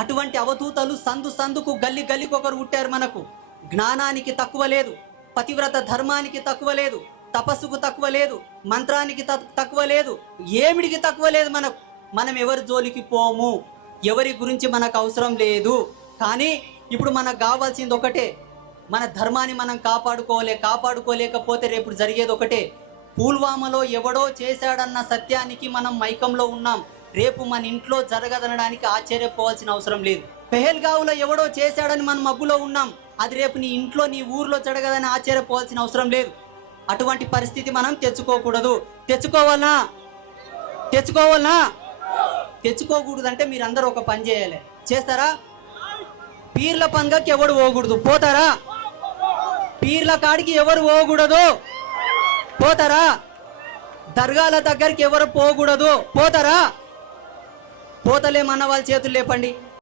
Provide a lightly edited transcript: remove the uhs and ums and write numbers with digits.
అటువంటి అవధూతలు సందు సందుకు గల్లి గల్లికి ఒకరు పుట్టారు. మనకు జ్ఞానానికి తక్కువ లేదు, పతివ్రత ధర్మానికి తక్కువ లేదు, తపస్సుకు తక్కువ లేదు, మంత్రానికి తక్కువ లేదు, ఏమిడికి తక్కువ లేదు. మనం ఎవరి జోలికి పోము, ఎవరి గురించి మనకు అవసరం లేదు. కానీ ఇప్పుడు మనకు కావాల్సింది ఒకటే, మన ధర్మాన్ని మనం కాపాడుకోలేకపోతే రేపు జరిగేది ఒకటే. పుల్వామాలో ఎవడో చేశాడన్న సత్యానికి మనం మైకంలో ఉన్నాం. రేపు మన ఇంట్లో జరగదనడానికి ఆశ్చర్యపోవాల్సిన అవసరం లేదు. పెహల్గావ్లో ఎవడో చేశాడని మనం మబ్బులో ఉన్నాం. అది రేపు నీ ఇంట్లో నీ ఊర్లో జరగదని ఆశ్చర్యపోవాల్సిన అవసరం లేదు. అటువంటి పరిస్థితి మనం తెచ్చుకోకూడదు. తెచ్చుకోకూడదంటే మీరందరూ ఒక పని చేయాలి. చేస్తారా? పీర్ల పండుగకి ఎవడు పోకూడదు, పోతారా? పీర్ల కాడికి ఎవరు పోకూడదు, పోతారా? దర్గాల దగ్గరికి ఎవరు పోకూడదు, పోతారా? పోతలేమన్న వాళ్ళ చేతులు లేపండి.